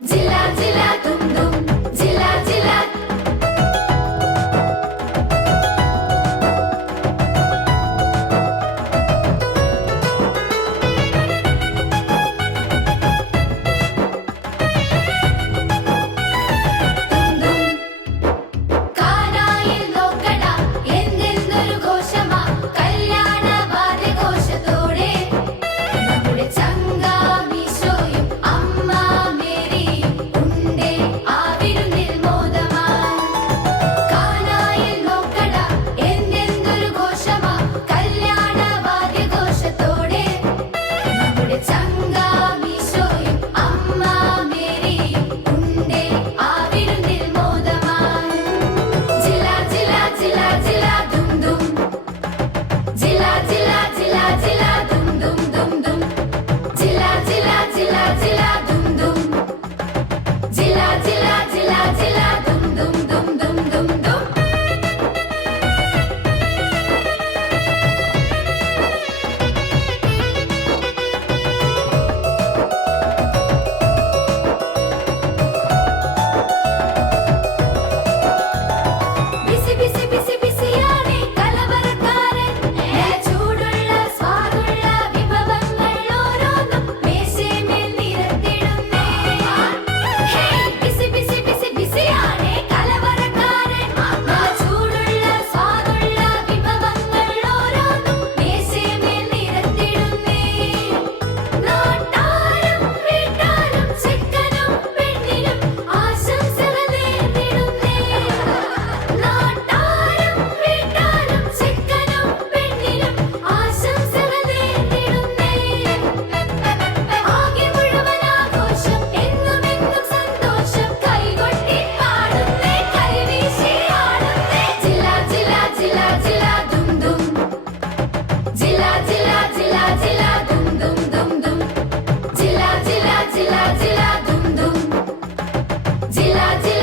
Діля, діля. Dila.